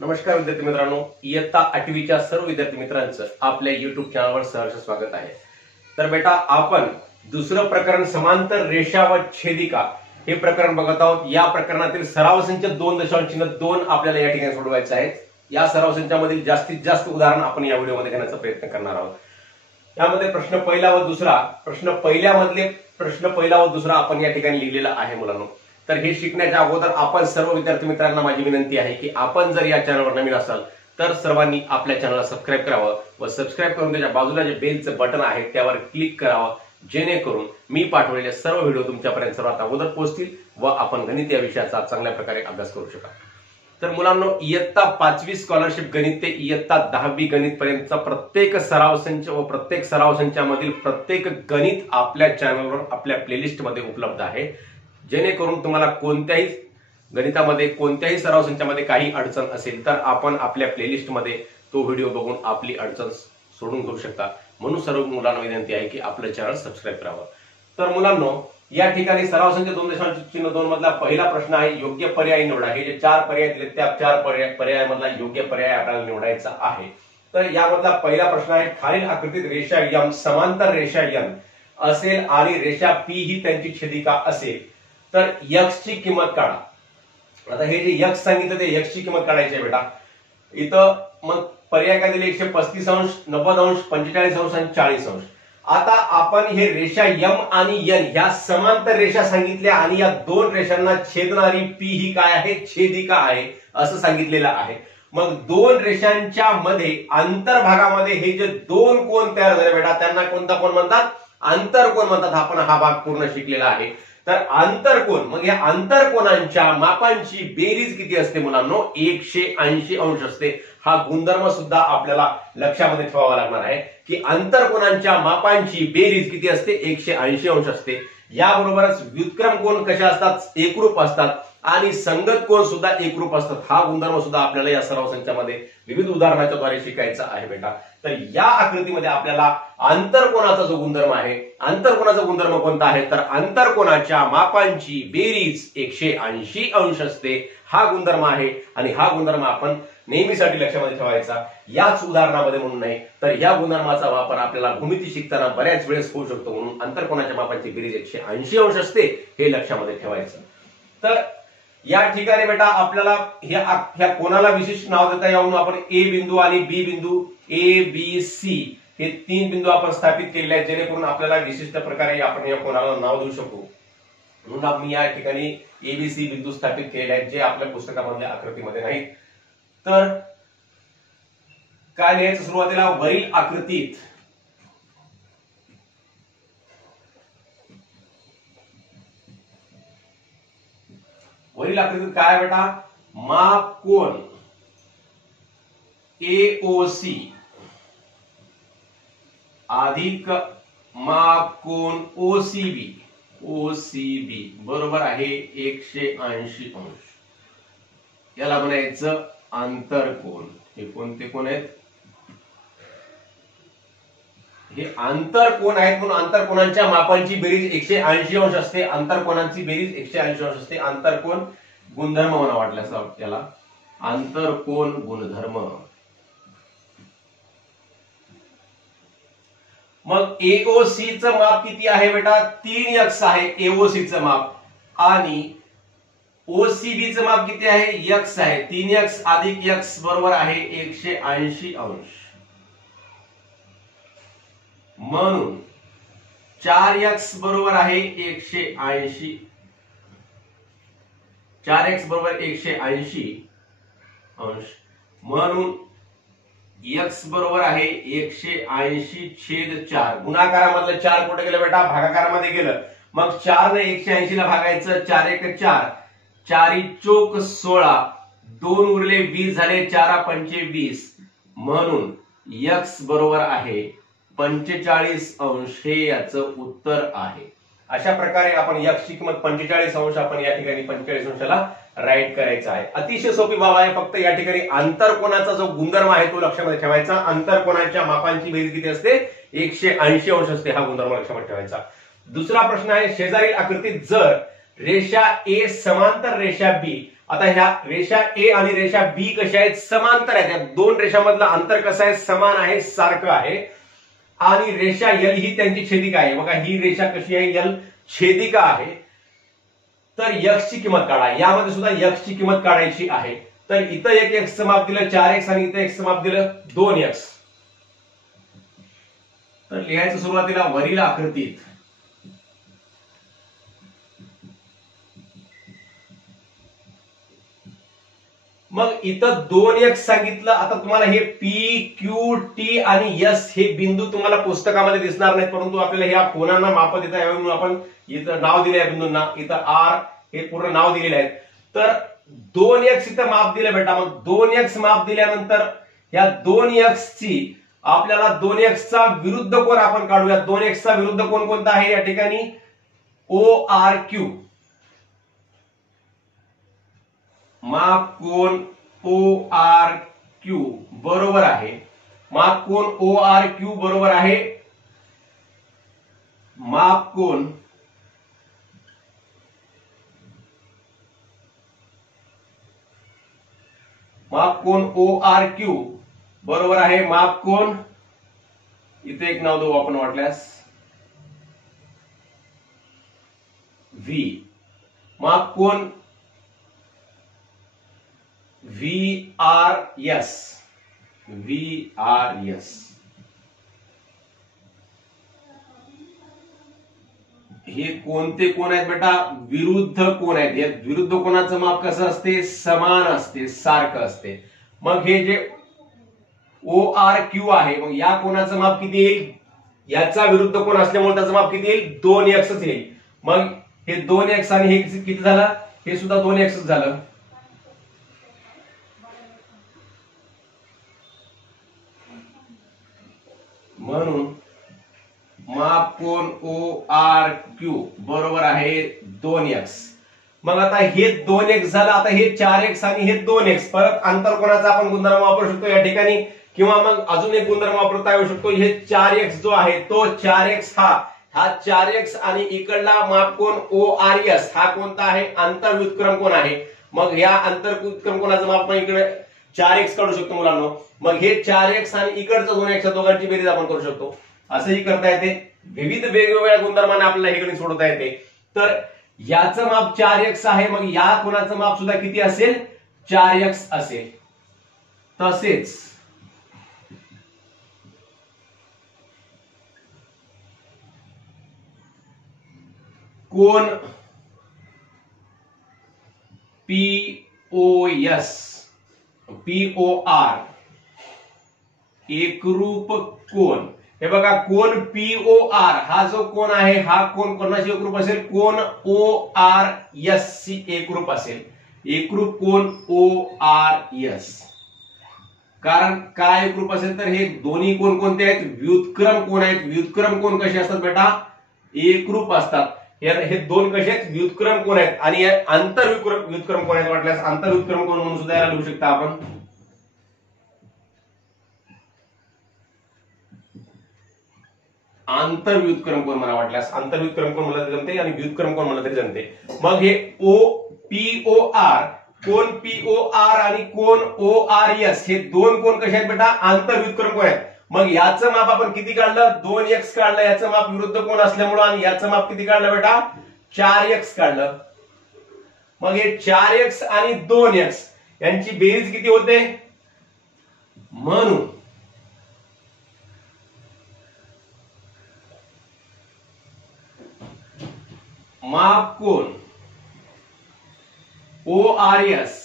नमस्कार विद्यार्थी मित्रांनो, इयत्ता 8वीच्या सर्व विद्यार्थी मित्रांचं आपल्या युट्यूब चॅनलवर सहर्ष स्वागत आहे। तर बेटा, आपण दुसरं प्रकरण समांतर रेषा व छेदिका हे प्रकरण बघत आहोत। या प्रकरणातील सराव संच 2.2 आपल्याला या ठिकाणी सोडवायचे आहेत। या सराव संचामधील जास्तीत जास्त उदाहरण आपण या व्हिडिओमध्ये घेण्याचा प्रयत्न करणार आहोत। यामध्ये प्रश्न पहिला व दुसरा आपण या ठिकाणी लिहिलेला आहे मुलांनो। तर हे शिकण्याच्या अगोदर आपण सर्व विद्यार्थी मित्रांना माझी विनंती आहे की आपण जर या चॅनलवर नवीन असाल तर सर्वांनी आपल्या चॅनलला सबस्क्राइब करावं व सबस्क्राइब करून त्याच्या बाजूला जे बेलचं बटन आहे त्यावर क्लिक करावं, जेणेकरून मी पाठवलेले सर्व व्हिडिओ तुमच्यापर्यंत सर्वात अगोदर पोहोचतील व आपण गणित या विषयाचा चांगल्या प्रकारे अभ्यास करू शकाल। तर मुलांनो, इयत्ता 5वी स्कॉलरशिप गणित ते इयत्ता 10वी गणित पर्यंतचा प्रत्येक सराव संच व प्रत्येक सराव संचामधील प्रत्येक गणित आपल्या चॅनलवर आपल्या प्लेलिस्ट मध्ये उपलब्ध आहे। जेणेकरून तुम्हाला कोणत्याही गणितामध्ये कोणत्याही सराव संचामध्ये काही अडचण असेल तर आपण आपल्या प्लेलिस्ट मध्ये तो व्हिडिओ बघून आपली अडचण सोडून घेऊ शकता। म्हणून सर्व मुलांना विनंती आहे की आपलं चॅनल सबस्क्राइब करावं। तर मुलांनो, या ठिकाणी सराव संच 2.2 मधला पहिला प्रश्न आहे, योग्य पर्याय निवडा। हे जे 4 पर्याय दिले त्या 4 पर्यायामधला योग्य पर्याय आपल्याला निवडायचा आहे। तर यामधला पहिला प्रश्न आहे, खालील आकृतीत रेषा M समांतर रेषा N असेल आणि रेषा P ही त्यांची छेदिका असेल तर x ची किंमत काढा। आता हे जे x सांगितलं ते x ची किंमत काढायची आहे बेटा। इथं मग पर्याय काय दिले, 135 अंश, 90 अंश, 45 अंश आणि 40 अंश। आता आपण हे रेषा M आणि N ह्या समांतर रेषा सांगितल्या आणि या दोन रेषांना छेदणारी P ही काय आहे, छेदिका आहे असं सांगितलेलं आहे। मग दोन रेषांच्या मध्ये अंतर्भागामध्ये हे जे दोन कोन तयार झाले बेटा त्यांना कोणता कोन म्हणतात, अंतरकोन म्हणतात। आपण हा भाग पूर्ण शिकलेला आहे। तर आंतरकोन, मग या आंतरकोनांच्या मापांची बेरीज किती असते मुलांनो, 180 अंश असते। हा गुणधर्म सुद्धा आपल्याला लक्षामध्ये ठेवावा लागणार आहे की आंतरकोनांच्या मापांची बेरीज किती असते, 180 अंश असते। याबरोबरच व्युत्क्रम कोन कशा असतात, एकरूप असतात आणि संगत कोन सुद्धा एकरूप असतात। हा गुणधर्म सुद्धा आपल्याला या सराव संचामध्ये विविध उदाहरणाच्या द्वारे शिकायचा आहे बेटा। तर या आकृतीमध्ये आपल्याला आंतरकोनाचा जो गुणधर्म आहे, आंतरकोनाचा गुणधर्म कोणता आहे तर आंतरकोनाच्या मापांची बेरीज 180 अंश असते। हा गुणधर्म आहे आणि हा गुणधर्म आपण नेहमीसाठी लक्षामध्ये ठेवायचा, याच उदाहरणामध्ये म्हणून नाही तर या गुणधर्माचा वापर आपल्याला भूमिती शिकताना बऱ्याच वेळेस होऊ शकतो। म्हणून आंतरकोनाच्या मापांची बेरीज 180 अंश असते हे लक्षामध्ये ठेवायचं। तर या ठिकाणी बेटा आपल्याला ह्या कोणाला विशिष्ट नाव देता यावं, आपण ए बिंदू आणि बी बिंदू, ए बी सी हे 3 बिंदू आपण स्थापित केले आहेत, जेणेकरून आपल्याला विशिष्ट प्रकारे आपण या कोणाला नाव देऊ शकू। म्हणून आपण या ठिकाणी एबीसी बिंदू स्थापित केले आहेत जे आपल्या पुस्तकामधल्या आकृतीमध्ये नाहीत। तर काय लिहायचं सुरुवातीला, वरील आकृतीत काय बेटा, माप कोन एओसी अधिक माप कोन ओसीबी बरोबर आहे 180 अंश। याला म्हणायचं आंतरकोन। हे कोणते कोन आहेत, हे आंतरकोन आहेत। म्हणून आंतरकोनांच्या मापांची बेरीज 180 अंश असते। आंतरकोनांची बेरीज 180 अंश असते। आंतरकोन गुणधर्म म्हणा वाटल्यास त्याला आंतरकोन गुणधर्म। मग एओसी चं माप किती आहे बेटा, 3x आहे एओसी चं माप, आणि ओसीबी चं माप किती आहे, x आहे। 3x अधिक x बरोबर आहे 180 अंश। म्हणून 4x बरोबर आहे 180, 4x बरोबर 180 अंश। म्हणून x बरोबर आहे 180/4। गुणाकारामधलं 4 कुठे गेलं बेटा, भागाकारामध्ये गेलं। मग 4 ने 180 ला भागायचं, 4 1 4, 4 चोक 16, 2 उरले 20 झाले, 4 पंचे 20। म्हणून x बरोबर आहे 45 अंश। हे याचं उत्तर आहे। अशा प्रकारे आपण x ची किंमत 45 अंश आपण या ठिकाणी 45 अंशाला राईट करायचा आहे। अतिशय सोपी बाब आहे। फक्त या ठिकाणी आंतरकोनाचा जो गुणधर्म आहे तो लक्षामध्ये ठेवायचा। आंतरकोनाच्या मापांची बेरीज किती असते, 180 अंश असते। हा गुणधर्म लक्षामध्ये ठेवायचा। दुसरा प्रश्न आहे, शेजारील आकृतीत जर रेषा ए समांतर रेषा बी. आता ह्या रेषा ए आणि रेषा बी कशा आहेत? समांतर आहेत. या दोन रेषांमधलं अंतर कसं आहे? समान आहे, सारखं आहे. आणि रेषा एल ही त्यांची छेदिका आहे. बघा ही रेषा कशी आहे? एल छेदिका आहे. तर यक्स ची किंमत काढा. यामध्ये सुद्धा यक्स ची किंमत काढायची आहे. तर इथं एक एक्स माप दिलं 4x आणि इथं एक्स माप दिलं 2x. तर लिहायचं सुरुवातीला वरील आकृतीत मग इथं 2x सांगितलं. आता तुम्हाला हे पी क्यू टी आणि एस हे बिंदू तुम्हाला पुस्तकामध्ये दिसणार नाहीत, परंतु आपल्याला ह्या कोणांना माप देता यावे म्हणून आपण इथं नाव दिले आहे बिंदूंना. इथं आर हे पूर्ण नाव दिलेले आहे. तर 2x इथं माप दिलं बेटा. मग 2x माप दिल्यानंतर या 2x ची आपल्याला 2x चा विरुद्ध कोन आपण काढूया. 2x चा विरुद्ध कोन कोणता आहे या ठिकाणी? ORQ. माप कोन ORQ बरोबर आहे. माप कोन ORQ बरोबर आहे. माप कोन ORQ बरोबर आहे. माप कोन इथे एक नाव देऊ आपण वाटल्यास V. माप कोन VRS. हे कोणते कोण आहेत बेटा? विरुद्ध कोण आहेत. या विरुद्ध कोणाचं माप कसं असते? समान असते, सारखं असते. मग हे जे ORQ आहे, मग या कोणाचं माप किती येईल? याचा विरुद्ध कोण असल्यामुळे त्याचं माप किती येईल? 2x येईल. मग हे 2x आणि हे किती झालं? हे सुद्धा 2x झालं. म्हणून माप कोन ORQ बरोबर आहे 2x. मग आता हे 2x झालं. आता हे 4x आणि हे 2x. परत अंतर कोणाचा आपण गुणधर्म वापरू शकतो या ठिकाणी, किंवा मग अजून एक गुणधर्म वापरता येऊ शकतो. हे 4x जो आहे तो 4x हा 4x आणि इकडला माप कोन ORS हा कोणता आहे? अंतर व्युत्क्रम कोन आहे. मग या अंतर व्युत्क्रम कोणाचं माप आपण इकडे 4x काढू शकतो मुलांनो. मग हे 4x आणि इकडचं 2x या दोघांची बेरीज आपण करू शकतो. असंही करता येते. विविध वेगवेगळ्या गुणधर्माने आपल्याला हे गणित सोडवता येते. तर याचं माप 4x आहे. मग या कोणाचं माप सुद्धा किती असेल? 4x असेल. तसेच कोन POR एकरूप कोन. हे बघा कोन POR हा जो कोन आहे हा कोन कोणाशी एकरूप असेल? कोन ORS ची एकरूप असेल. एकरूप कोन ORS. कारण काय एकरूप असेल? तर हे दोन्ही कोन कोणते आहेत? व्युत्क्रम कोन आहेत. व्युत्क्रम कोन कसे असतात बेटा? एकरूप असतात. हे दोन कसे आहेत? व्युत्क्रम कोन आहेत. आणि आंतर व्युत्क्रम कोन आहेत वाटल्यास आंतर व्युत्क्रम कोन म्हणून सुद्धा याला लिहू शकता आपण. आंतर व्युत्क्रम कोन म्हणा वाटल्यास. आंतर व्युत्क्रम कोन म्हणलं तरी जमते आणि व्युत्क्रम कोन म्हणलं तरी जमते. मग हे POR कोन POR आणि कोन ORS हे दोन कोन कसे आहेत बेटा? आंतर व्युत्क्रम कोन आहेत. मग याचं माप आपण किती काढलं? 2x काढलं. याचं माप विरुद्ध कोन असल्यामुळे आणि याचं माप किती काढलं बेटा? 4x काढलं. मग हे 4x आणि 2x यांची बेरीज किती होते? म्हणून माप कोन ORS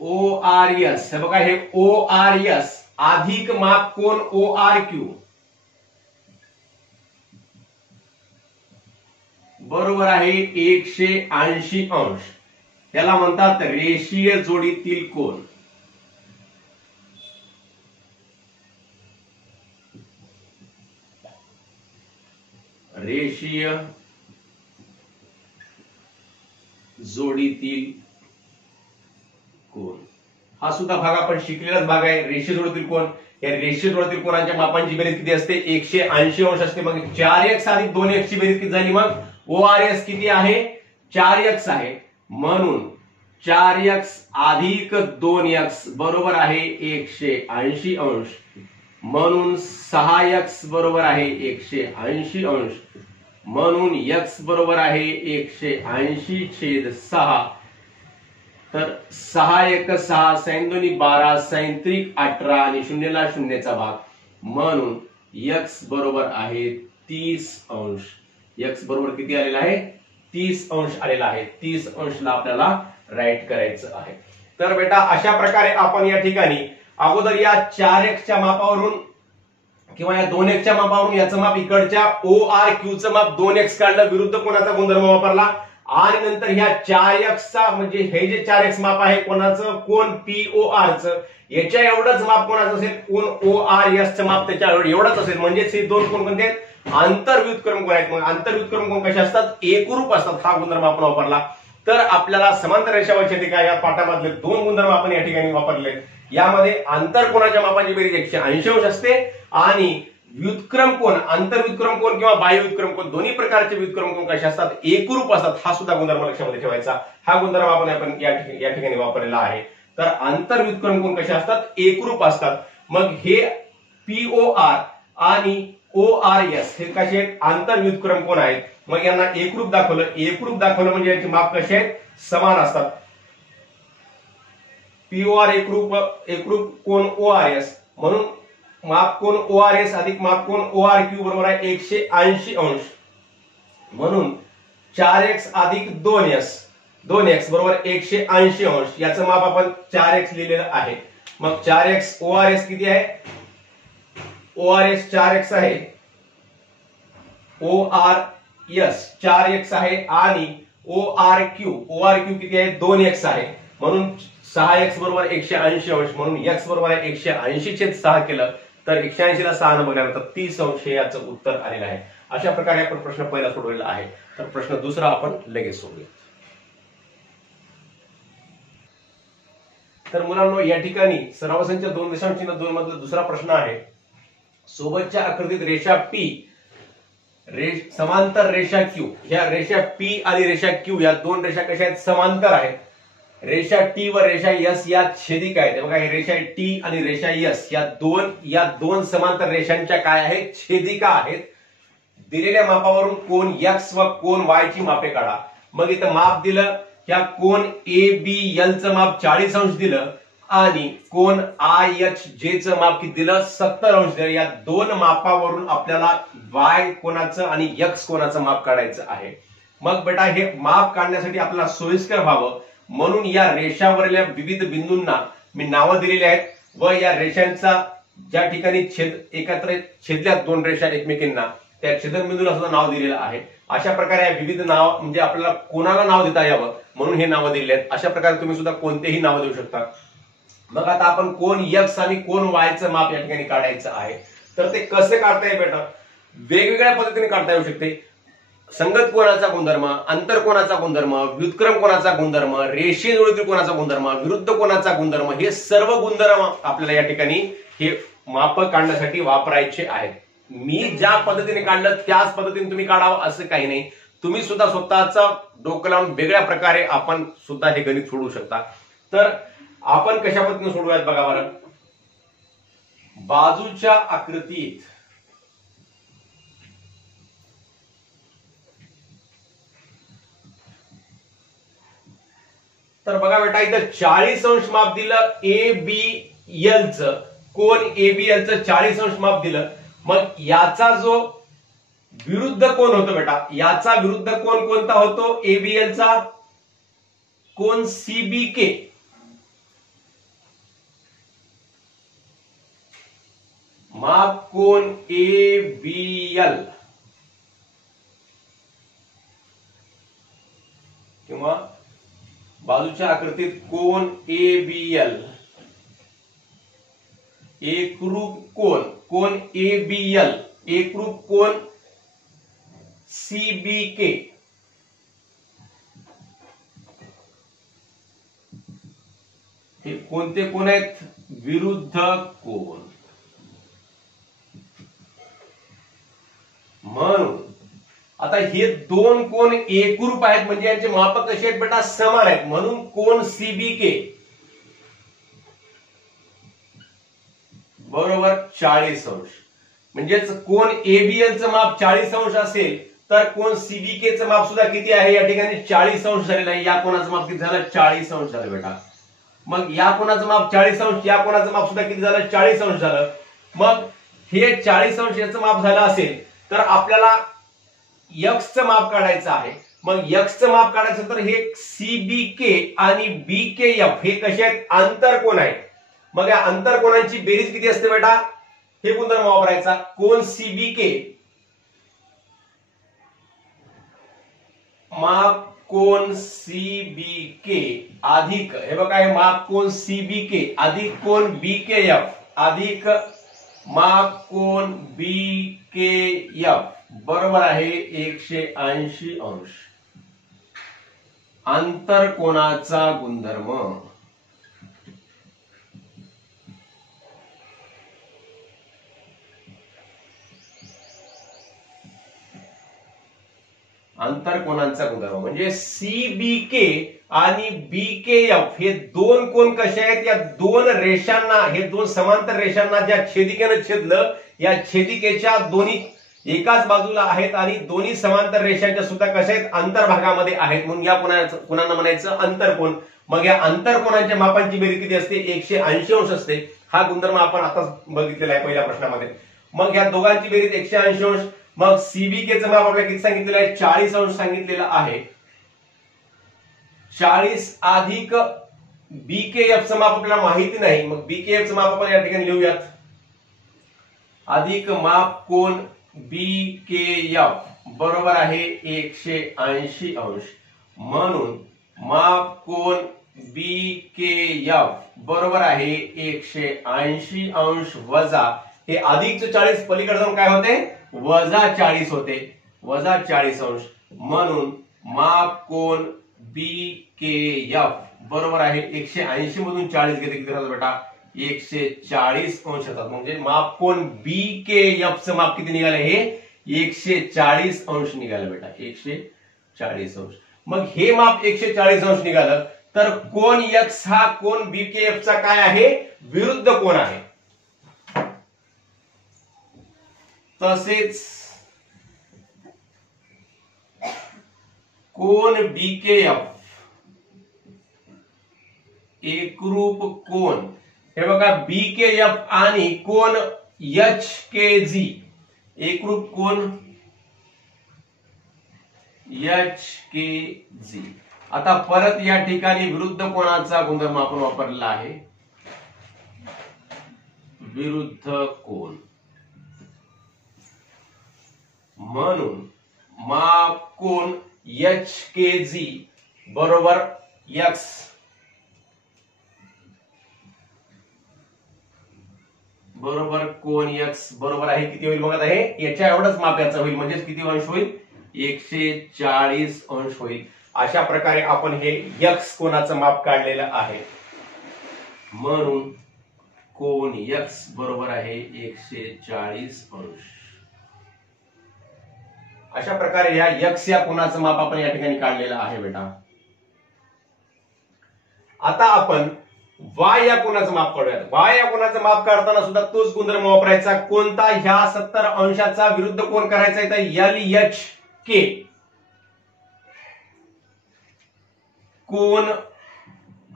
हे बघा हे ORS अधिक माप कोन ORQ बरोबर आहे 180 अंश. याला म्हणतात रेषीय जोडीतील कोन. रेषीय जोडीतील कोन हा सुद्धा भाग आपण शिकलेलाच भाग आहे. रेषीय जोडीतील कोन. या रेषीय जोडीतील कोनांच्या मापांची बेरीज किती असते? 180 अंश असते. मग 4x आणि 2x ची बेरीज किती झाली? मग ORS किती आहे? 4x आहे, म्हणून 4x अधिक 2x बरोबर आहे 180 अंश, म्हणून 6x बरोबर आहे 180 अंश, म्हणून x बरोबर आहे 180/6. तर 6 1 6 सैन 2 12 सैन 3 18 आणि शून्यला शून्यचा भाग, म्हणून x बरोबर आहे 30 अंश. x बरोबर किती आलेला आहे? 30 अंश आलेला आहे. 30 अंशला आपल्याला राईट करायचं आहे. तर बेटा अशा प्रकारे आपण या ठिकाणी अगोदर या 4x च्या मापावरून किंवा या 2x च्या मापावरून याचं माप इकडच्या ORQ चं माप 2x काढलं, विरुद्ध कोणाचा गुणधर्म वापरला, आणि नंतर ह्या 4x चा म्हणजे हे जे 4x माप आहे कोणाचं? कोण POR चं, याच्या एवढंच माप कोणाचं असेल? कोण ORS चं माप त्याच्या एवढंच असेल. म्हणजेच हे दोन कोण कोणते? आंतरव्युत्क्रम कोण आहेत. मग आंतरव्युत्क्रम कोण कसे असतात? एकरूप असतात. हा गुणधर्म आपण वापरला. तर आपल्याला समांतर रेषा वैशिष्ट्यिका या पाठामधले दोन गुणधर्म आपण या ठिकाणी वापरले. यामध्ये आंतरकोणाच्या मापाची बेरीज 180 अंश असते आणि व्युत्क्रम कोण, आंतरव्युत्क्रम कोण किंवा बाह्य व्युत्क्रम कोण, दोन्ही प्रकारचे व्युत्क्रम कोण कसे असतात? एकरूप असतात. हा सुद्धा गुणधर्म लक्षामध्ये ठेवायचा. हा गुणधर्म आपण या ठिकाणी वापरलेला आहे. तर आंतरव्युत्क्रम कोण कसे असतात? एकरूप असतात. मग हे POR आणि ORS हे कसे आहेत? आंतरव्युत्क्रम कोण आहेत. मग यांना एकरूप दाखवलं. एकरूप दाखवलं म्हणजे याचे माप कसे आहेत? समान असतात. POR एकरूप कोण ORS, म्हणून माप कोण ORS अधिक माप कोण ORQ बरोबर आहे 180 अंश, म्हणून 4x अधिक 2x बरोबर 180 अंश. याचं माप आपण 4x लिहिलेलं आहे. मग 4x ORS किती आहे? ORS 4x आहे, ORS 4x आहे आणि ORQ किती आहे? 2x आहे, म्हणून 6x बरोबर 180 अंश, म्हणून x बरोबर आहे 180/6 केलं तर 180 ला 6 न बघल्यानंतर 30 अंश हे याचं उत्तर आलेलं आहे. अशा प्रकारे आपण प्रश्न पहिला सोडवलेला आहे. तर प्रश्न दुसरा आपण लगेच सोडूया. तर मुलांनो या ठिकाणी सरासरीच्या 2.2 मधला दुसरा प्रश्न आहे. सोबतच्या आकृतीत रेषा P समांतर रेषा Q, ह्या रेषा P आणि रेषा Q या दोन रेषा कशा आहेत? समांतर आहेत. रेषा T व रेषा S या छेदिका आहेत. बघा ही रेषा T आणि रेषा S या दोन समांतर रेषांच्या काय आहेत? छेदिका आहेत. दिलेल्या मापावरून कोण X व कोण Y ची मापे काढा. मग इथं माप दिलं, ह्या कोण ABL चं माप 40 अंश दिलं आणि कोण IHJ चं माप किती दिलं? 70 अंश दिलं. या दोन मापावरून आपल्याला Y कोणाचं आणि X कोणाचं माप काढायचं आहे. मग बेटा हे माप काढण्यासाठी आपल्याला सोयीस्कर व्हावं म्हणून या रेषावरील विविध बिंदूंना मी नावं दिलेली आहेत व या रेषांचा ज्या ठिकाणी एकत्र छेदल्यात दोन रेषा एकमेकींना त्या छेदनबिंदूला सुद्धा नाव दिलेलं आहे. अशा प्रकारे या विविध नाव म्हणजे आपल्याला कोणाला नाव देता यावं म्हणून हे नावं दिलेली आहेत. अशा प्रकारे तुम्ही सुद्धा कोणतेही नाव देऊ शकता. मग आता आपण कोण X आणि कोण Y चं माप या ठिकाणी काढायचं आहे. तर ते कसे काढता येईल बेटा? वेगवेगळ्या पद्धतीने काढता येऊ शकते. संगत कोणाचा गुणधर्म, आंतर कोणाचा गुणधर्म, व्युत्क्रम कोणाचा गुणधर्म, रेषीय कोणाचा गुणधर्म, विरुद्ध कोणाचा गुणधर्म, हे सर्व गुणधर्म आपल्याला या ठिकाणी हे माप काढण्यासाठी वापरायचे आहेत. मी ज्या पद्धतीने काढलं त्याच पद्धतीने तुम्ही काढावं असं काही नाही. तुम्ही सुद्धा स्वतःचा डोकं लावून वेगळ्या प्रकारे आपण सुद्धा हे गणित सोडवू शकता. तर आपण कशा पद्धतीने सोडवूयात बघा बरं. बाजूच्या आकृतीत तर बघा बेटा इथं 40 अंश माप दिलं ABL चं, कोण ABL चं 40 अंश माप दिलं. मग याचा जो विरुद्ध कोण होतो बेटा, याचा विरुद्ध कोण कोणता होतो? ABL चा कोण CBK. माप कोण ABL किंवा बाजूच्या आकृतीत कोण ABL, एकरूप कोण ABL, एकरूप कोण CBK. हे कोणते कोण आहेत? विरुद्ध कोण. म्हणून आता हे दोन कोण एकरूप आहेत म्हणजे यांचे माप कसे आहेत बेटा, समान आहेत, म्हणून कोण सीबीके बरोबर 40 अंश. म्हणजेच कोण एबीएलचं माप 40 अंश असेल तर कोण सीबीकेचं माप सुद्धा किती आहे, या ठिकाणी 40 अंश झालेलं आहे. या कोणाचं माप किती झालं, 40 अंश झालं बेटा. मग या कोणाचं माप 40 अंश, या कोणाचं माप सुद्धा किती झालं, 40 अंश झालं. मग हे 40 अंश याचं माप झालं असेल तर आपल्याला एक्सचं माप काढायचं आहे. मग एक्सचं माप काढायचं तर हे सीबीके आणि बीकेएफ हे कसे आहेत, आंतरकोन आहेत. मग या आंतरकोनांची बेरीज किती असते बेटा, हे गुणधर्म वापरायचा. कोण सीबीके माप कोण सीबीके अधिक, हे बघा हे माप कोण सीबीके अधिक कोण बीकेएफ अधिक माप कोण बीकेएफ बरोबर आहे 180 अंश. आंतरकोनाचा गुणधर्म. आंतरकोनांचा गुणधर्म म्हणजे सीबीके आणि बीकेएफ हे दोन कोण कसे आहेत, या दोन रेषांना, हे दोन समांतर रेषांना ज्या छेदिकेनं छेदलं, या छेदिकेच्या दोन्ही एकाच बाजूला आहेत आणि दोन्ही समांतर रेषांच्या सुद्धा कशा आहेत, अंतर्भागामध्ये आहेत, म्हणून या कोणाला म्हणायचं अंतरकोन. मग या अंतरकोनांच्या मापांची बेरीज किती असते, 180 अंश असते. हा गुणधर्म आपण आता बघितलेला आहे पहिल्या प्रश्नामध्ये. मग या दोघांची बेरीज 180 अंश. मग सीबीकेचं माप आपल्याला किती सांगितलेलं आहे, 40 अंश सांगितलेलं आहे. 40 अधिक बीकेएफचं माप आपल्याला माहिती नाही, मग बीकेएफचं माप आपण या ठिकाणी लिहूयात. अधिक माप कोण बीकेएफ बरोबर आहे 180 अंश. म्हणून माप कोण बीकेएफ बरोबर आहे 180 अंश वजा हे अधिकचे 40 पलीकडे जाऊन काय होते, वजा 40 होते, वजा 40 अंश. म्हणून माप कोण बीकेएफ बरोबर आहे 180 मधून 40 घेते किती राहतात बेटा, 140 अंश येतात. म्हणजे माप कोण बीकेएफचं माप किती निघालं, हे 140 अंश निघालं बेटा, 140 अंश. मग हे माप 140 अंश निघालं तर कोण एक्स हा कोण बीकेएफचा काय आहे, विरुद्ध कोण आहे. तसेच कोण बीकेएफ एकरूप कोण, हे बघा बीकेएफ आणि कोण एचकेजी एकरूप कोण एचकेजी. आता परत या ठिकाणी विरुद्ध कोणाचा गुणधर्म आपण वापरलेला आहे, विरुद्ध कोण. म्हणून माप कोण एचकेजी बरोबर एक्स बरोबर कोण एक्स बरोबर आहे किती होईल बघा, हे याच्या एवढंच माप याचं होईल, म्हणजेच किती अंश होईल, 140 अंश होईल. अशा प्रकारे आपण हे एक्स कोणाचं माप काढलेलं आहे. म्हणून कोण एक्स बरोबर आहे 140 अंश. अशा प्रकारे या एक्स या कोणाचं माप आपण या ठिकाणी काढलेलं आहे बेटा. आता आपण वाय या कोणाचं माप काढूयात. वाय या कोणाचं माप काढताना सुद्धा तोच गुणधर्म वापरायचा. कोणता, ह्या 70 अंशाचा विरुद्ध कोण करायचा आहे, तर एल एच के कोण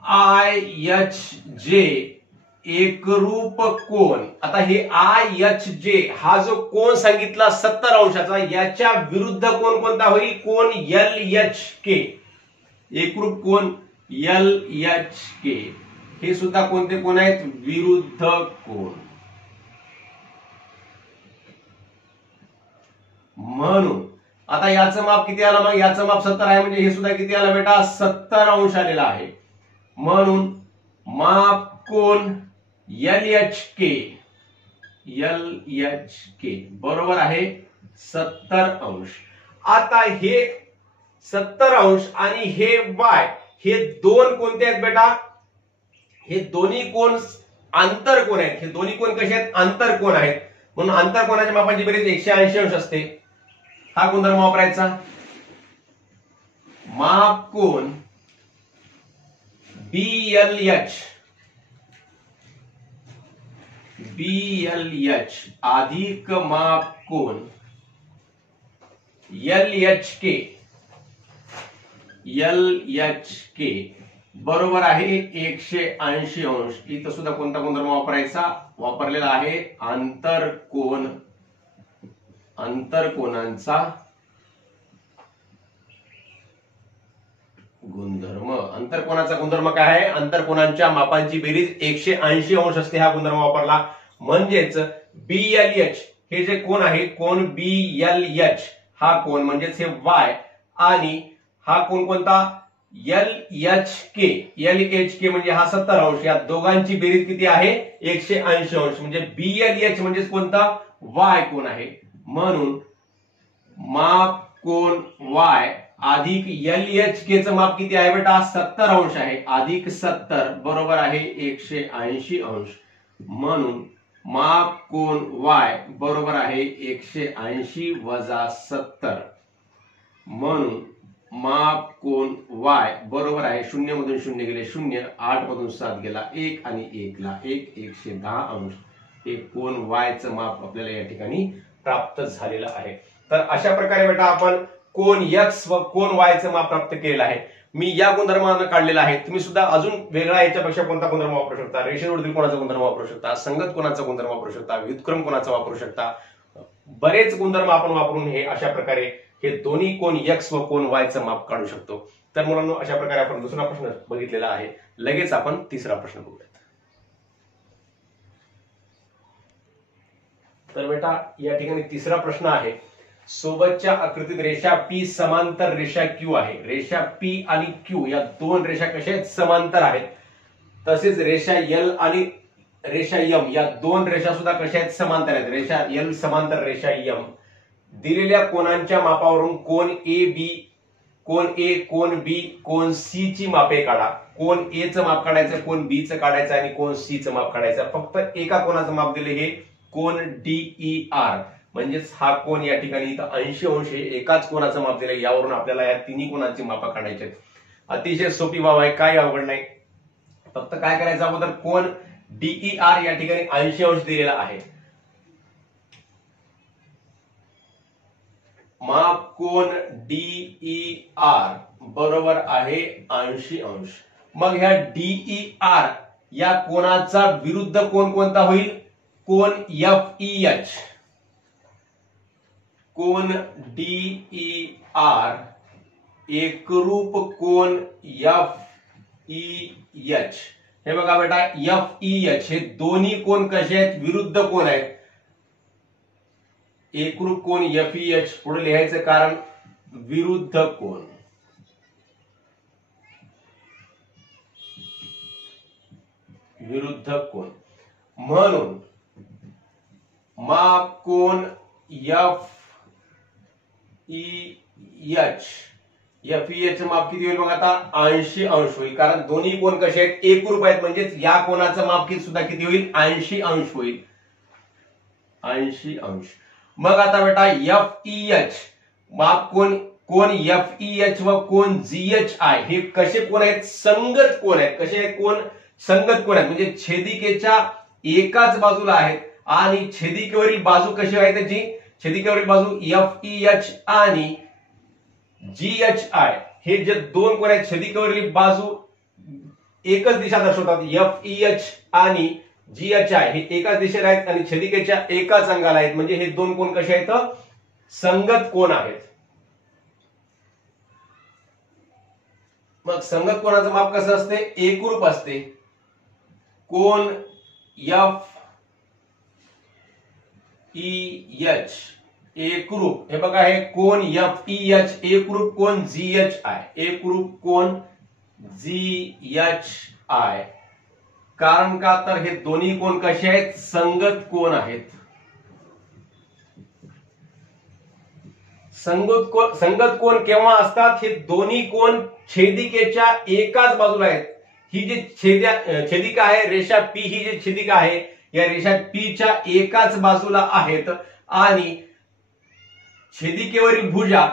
आय एच जे एकरूप कोण. आता हे आय एच जे हा जो कोण सांगितला 70 अंशाचा, याच्या विरुद्ध कोण कोणता होईल, कोण एल एच के एकरूप कोण एल एच के. हे सुद्धा कोणते कोण आहेत, विरुद्ध कोण. म्हणून आता याचं माप किती आलं, मग याचं माप 70 आहे म्हणजे हे सुद्धा किती आलं बेटा, 70 अंश आलेला आहे. म्हणून माप कोण एल एच के बरोबर आहे 70 अंश. आता हे 70 अंश आणि हे वाय हे दोन कोणते आहेत बेटा, हे दोन्ही कोण आंतरकोन आहेत. हे दोन्ही कोण कसे आहेत, आंतरकोन आहेत. म्हणून आंतरकोनाच्या मापांची बेरीज 180 अंश असते. हा गुणधर्म वापरायचा. माप कोन BLH अधिक माप कोन LHK बरोबर आहे 180 अंश. इथं सुद्धा कोणता गुणधर्म वापरायचा वापरलेला आहे आंतरकोनांचा गुणधर्म. आंतरकोनाचा गुणधर्म काय आहे? आंतरकोनांच्या मापांची बेरीज 180 अंश असते. हा गुणधर्म वापरला म्हणजेच BLH हे जे कोन आहे कोन BLH हा कोन म्हणजेच हे Y आणि हा कोन कोणता LHK म्हणजे हा 70 अंश. या दोघांची बेरीज किती आहे 180 अंश. म्हणजे BLH म्हणजे कोणता Y कोन आहे. म्हणून माप कोन Y अधिक LHK चं माप किती आहे बेटा 70 अंश आहे. अधिक 70 बरोबर आहे 180 अंश. म्हणून माप कोन Y बरोबर आहे 180 वजा 70. म्हणून माप कोन Y बरोबर आहे 0 मधून 0 गेले 0, 8 मधून 7 गेला 1 आणि 1 ला 1, 110 अंश. हे कोन Y चं माप आपल्याला या ठिकाणी प्राप्त झालेलं आहे. तर अशा प्रकारे बेटा आपण कोन X व कोन Y चं माप प्राप्त केलेलं आहे. मी या गुणधर्मानं काढलेला आहे. तुम्ही सुद्धा अजून वेगळा याच्यापेक्षा कोणता गुणधर्म वापरू शकता. रेषेवरील कोणाचा गुणधर्म वापरू शकता, संगत कोणाचा गुणधर्म वापरू शकता, व्युत्क्रम कोणाचा वापरू शकता. बरेच गुणधर्म आपण वापरून हे अशा प्रकारे हे दोन्ही कोन X व कोन Y चं माप काढू शकतो. तर मुलांनो अशा प्रकारे आपण दुसरा प्रश्न बघितलेला आहे. लगेच आपण तिसरा प्रश्न बघूयात. तर बेटा या ठिकाणी तिसरा प्रश्न आहे. सोबतच्या आकृतीत रेषा P समांतर रेषा Q आहे. रेषा P आणि Q या दोन रेषा कशा आहेत समांतर आहेत. तसेच रेषा L आणि रेषा M या दोन रेषा सुद्धा कशा आहेत समांतर आहेत. रेषा L समांतर रेषा M. दिलेल्या कोनांच्या मापावरून कोन AB, cone A, cone B, cone C ची मापे काढा. कोन A चं माप काढायचं, कोन B चं काढायचं आणि कोन C चं माप काढायचं. फक्त एका कोनाचं माप दिले हे कोन DER म्हणजेच हा कोन या ठिकाणी इथं 80 अंश हे एकाच कोनाचं माप दिलंय. यावरून आपल्याला या तिन्ही कोनांची मापा काढायची आहेत. अतिशय सोपी बाब आहे, काय अवघड नाही. फक्त काय करायचं अगोदर कोन DER या ठिकाणी 80 अंश दिलेला आहे. माप कोन DER बरोबर आहे 80 अंश. मग ह्या DER या कोनाचा विरुद्ध कोन कोणता होईल? कोन FEH. कोन DER एकरूप कोन FEH. हे बघा बेटा FEH हे दोन्ही कोन कसे आहेत? विरुद्ध कोन आहेत. एकरूप कोन FEH पुढे लिहायचं कारण विरुद्ध कोन. विरुद्ध कोन म्हणून माप कोन FEH माप किती होईल बघा आता 80 अंश होईल. कारण दोन्ही कोन कसे आहेत? एकरूप आहेत. म्हणजेच या कोनाचं माप किती सुद्धा किती होईल? 80 अंश होईल. 80 अंश. मग आता बेटा FEH माप कोन FEH व कोन GHI हे कसे कोन आहेत? संगत कोन आहेत. कसे आहेत कोन? संगत कोन आहेत. म्हणजे छेदिकेच्या एकाच बाजूला आहेत आणि छेदिकेवरील बाजू कशी आहे त्याची? छेदिकेवरील बाजू FEH आणि GHI हे जे दोन कोन आहेत छेदिकेवरील बाजू एकच दिशा दर्शवतात. FEH आणि GHI हे एकाच दिशेला आहेत आणि छेदिकेच्या एकाच अंगाला आहेत. म्हणजे हे दोन कोन कसे आहेत? संगत कोन आहेत. मग संगत कोनाचं माप कसं असते? एकरूप असते. कोन FEH एकरूप. हे बघा हे कोन FEH एकरूप कोन GHI. एकरूप कोन GHI. कारण का? तर हे दोन्ही कोन कसे आहेत? संगत कोन आहेत. संगत कोन केव्हा असतात? हे दोन्ही कोन छेदिकेच्या एकाच बाजूला आहेत. ही जी छेदिका आहे रेषा P, ही जी छेदिका आहे या रेषा P च्या एकाच बाजूला आहेत आणि छेदिकेवरील भुजा,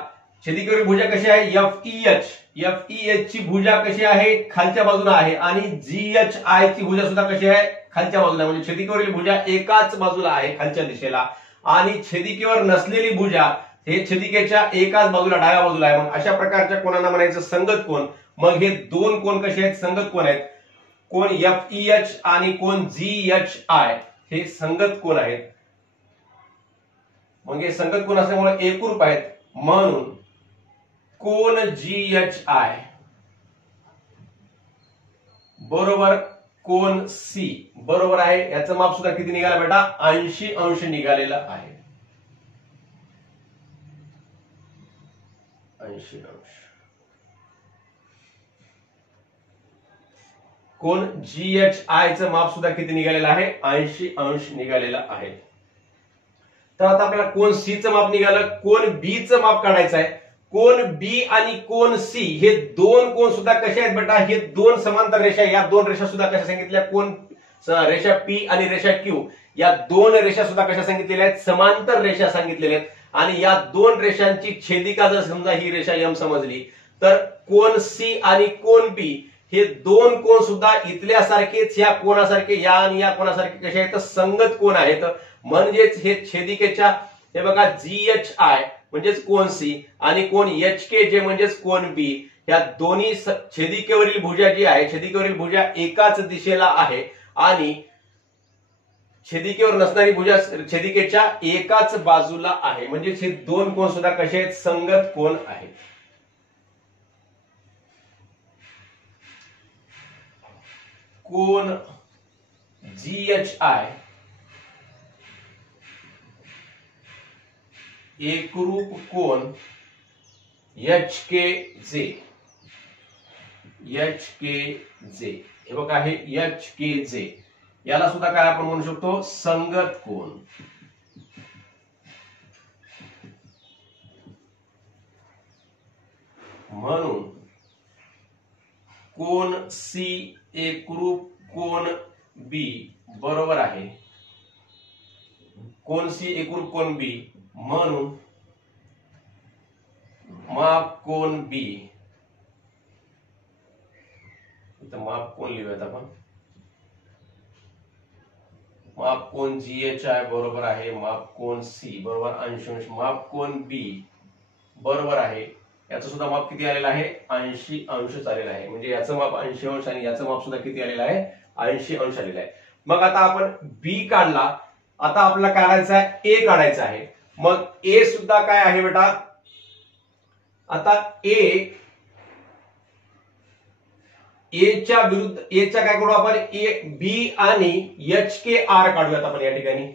छेदिकेवरील भुजा कशी आहे, एफ ची भुजा कशी आहे, खालच्या बाजूला आहे, आणि GHI ची भुजा सुद्धा कशी आहे, खालच्या बाजूला. म्हणजे छेदिकेवरील भुजा एकाच बाजूला आहे, खालच्या दिशेला, आणि छेदिकेवर नसलेली भुजा हे छेदिकेच्या एकाच बाजूला, डाव्या बाजूला आहे. मग अशा प्रकारच्या कोणाला म्हणायचं संगत कोण. मग हे दोन कोण कसे आहेत, संगत कोण आहेत. कोण FEH आणि कोण GHI हे संगत कोण आहेत. मग हे संगत कोण असल्यामुळे एकरूप आहेत, म्हणून कोण GHI बरोबर कोण C बरोबर आहे. याचं माप सुद्धा किती निघाला बेटा, 80 अंश निघालेलं आहे. 80 अंश. कोण GHI चं माप सुद्धा किती निघालेलं आहे, 80 अंश निघालेलं आहे. तर आता आपल्याला कोण C चं माप निघालं, कोण B चं माप काढायचं आहे. कोण B आणि कोण C हे दोन कोण सुद्धा कसे आहेत बेटा, हे दोन समांतर रेषा. या दोन रेषा सुद्धा कशा सांगितल्या, कोण रेषा P आणि रेषा Q या दोन रेषा सुद्धा कशा सांगितलेल्या आहेत, समांतर रेषा सांगितलेल्या आहेत. आणि या दोन रेषांची छेदिका जर समजा ही रेषा M समजली, तर कोण C आणि कोण B हे दोन कोण सुद्धा इथल्या सारखेच या कोणासारखे, या आणि या कोणासारखे कसे आहेत, संगत कोण आहेत. म्हणजेच हे छेदिकेच्या, हे बघा GHI म्हणजेच कोण C आणि कोण HKJ म्हणजेच कोण B, या दोन्ही छेदिकेवरील भुजा जी आहे, छेदिकेवरील भुजा एकाच दिशेला आहे, आणि छेदिकेवर नसणारी भुजा छेदिकेच्या एकाच बाजूला आहे. म्हणजे हे दोन कोण सुद्धा कसे आहेत, संगत कोण आहेत. कोण GHI एकरूप कोण HKJ. हे बघा, हे HKJ याला सुद्धा काय आपण म्हणू शकतो, संगत कोण. म्हणून कोण C एकरूप कोण B बरोबर आहे, कोण C एकरूप कोण B, म्हणून माप कोण B, इथं माप कोण लिहूयात आपण, माप कोण GHI बरोबर आहे, माप कोण C बरोबर अंश अंश, माप कोण B बरोबर आहे. याचं सुद्धा माप किती आलेलं आहे, 80 अंश आलेलं आहे. म्हणजे याचं माप 80 अंश आणि याचं माप सुद्धा किती आलेलं आहे, 80 अंश आलेलं आहे. मग आता आपण B काढला, आता आपल्याला काढायचा आहे A काढायचा आहे. मग A सुद्धा काय आहे बेटा, आता A च्या विरुद्ध, A च्या काय करू आपण, B आणि HKR काढूयात आपण या ठिकाणी.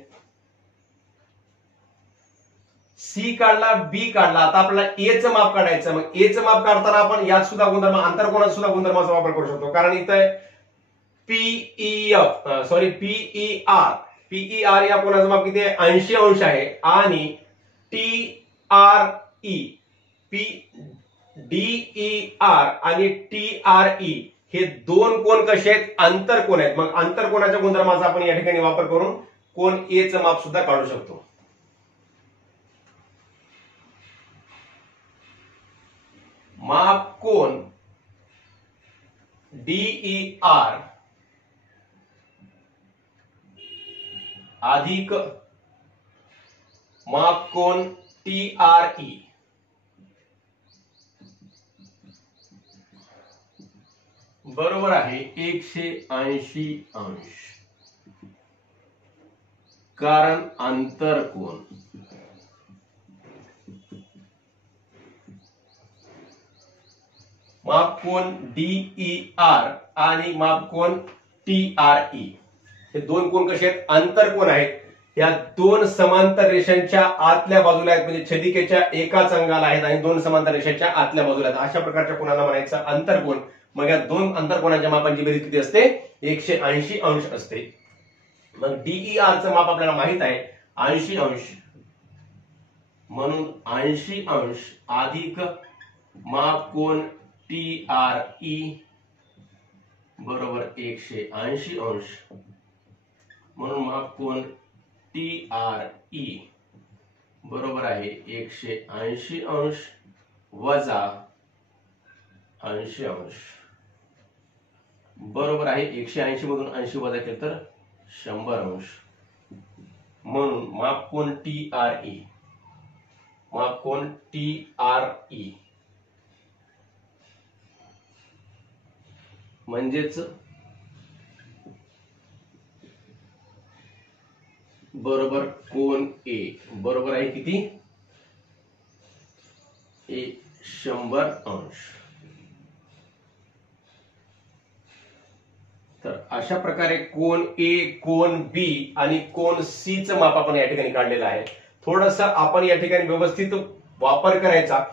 C काढला, B काढला, आता आपल्याला A चं माप काढायचं. मग A चं माप काढताना आपण यात सुद्धा गुणधर्म, आंतरकोनात सुद्धा गुणधर्माचा वापर करू शकतो. कारण इथं PER या कोणाचं माप किती आहे, 80 अंश आहे. आणि DER आणि TRE हे दोन कोण कसे आहेत, आंतरकोन आहेत. मग आंतरकोनाच्या गुणधर्माचा आपण या ठिकाणी वापर करून कोण A चं माप सुद्धा काढू शकतो. माप कोण DER अधिक माप कोण TRE बरोबर आहे 180 अंश. कारण आंतरकोन. माप कोण DER आणि माप कोण TRE हे दोन कोण कसे आहेत, आंतरकोन आहेत. या दोन समांतर रेषांच्या आतल्या बाजूला आहेत, म्हणजे छेदिकेच्या एकाच अंगाला आहेत आणि दोन समांतर रेषांच्या आतल्या बाजूला आहेत. अशा प्रकारच्या कोणाला म्हणायचं, आंतरकोन. मग या दोन आंतरकोनाच्या मापांची बेरीज किती असते, 180 अंश असते. मग DER चं माप आपल्याला माहित आहे 80 अंश, म्हणून 80 अंश अधिक माप कोण TRE बरोबर 180 अंश, म्हणून माप कोण TRE बरोबर आहे 180 अंश वजा 80 अंश बरोबर आहे 180 मधून 80 वजा केलं तर 100 अंश. म्हणून मापकोन TRE, मापकोन TRE म्हणजेच बरोबर कोन A बरोबर आहे किती 100 अंश. तर अशा प्रकारे कोन A, कोन B आणि कोन C चं माप आपण या ठिकाणी काढलेलं आहे. थोडंसं आपण या ठिकाणी व्यवस्थित वापर करायचा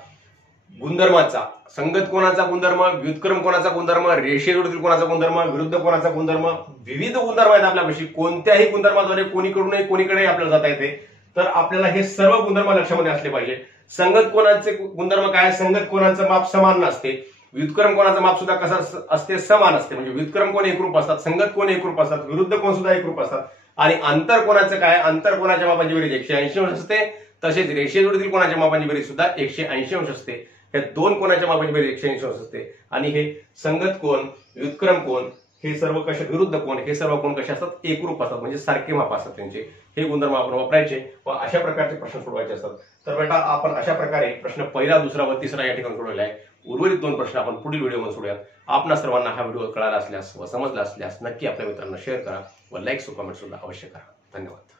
गुणधर्माचा. संगत कोणाचा गुणधर्म, व्युत्क्रम कोणाचा गुणधर्म, रेषेजोडीतील कोणाचा गुणधर्म, विरुद्ध कोणाचा गुणधर्म, विविध गुणधर्म आहेत आपल्यापाशी. कोणत्याही गुणधर्माद्वारे कोणीकडूनही कोणीकडे आपल्याला जाता येते. तर आपल्याला हे सर्व गुणधर्म लक्षामध्ये असले पाहिजे. संगत कोणाचे गुणधर्म काय, संगत कोणाचं माप समान नसते. व्युत्क्रम कोणाचं माप सुद्धा कसं असते, समान असते. म्हणजे व्युत्क्रम कोण एकरूप असतात, संगत कोण एकरूप असतात, विरुद्ध कोण सुद्धा एकरूप असतात. आणि अंतर कोणाचं काय, अंतर कोणाच्या मापाची बेरीज 180 अंश असते. तसेच रेषेजोडीतील कोणाच्या मापाची बेरीज सुद्धा 180 अंश असते. हे दोन कोणाच्या मापाची बेरीज 180 अंश असते. आणि हे संगत कोण, व्युत्क्रम कोण, हे सर्व कशा, विरुद्ध कोण, हे सर्व कोण कसे असतात, एकरूप असतात. म्हणजे सारखे माप असतात त्यांचे. हे गुणधर्म आपण वापरायचे व अशा प्रकारचे प्रश्न सोडवायचे असतात. तर बेटा आपण अशा प्रकारे प्रश्न पहिला, दुसरा व तिसरा या ठिकाणी सोडवला आहे. उर्वरित 2 प्रश्न आपण पुढील व्हिडिओमध्ये सोडूयात. आपणा सर्वांना हा व्हिडिओ कळाला असल्यास व समजला असल्यास नक्की आपल्या मित्रांना शेअर करा व लाईक्स व कमेंट सुद्धा अवश्य करा. धन्यवाद.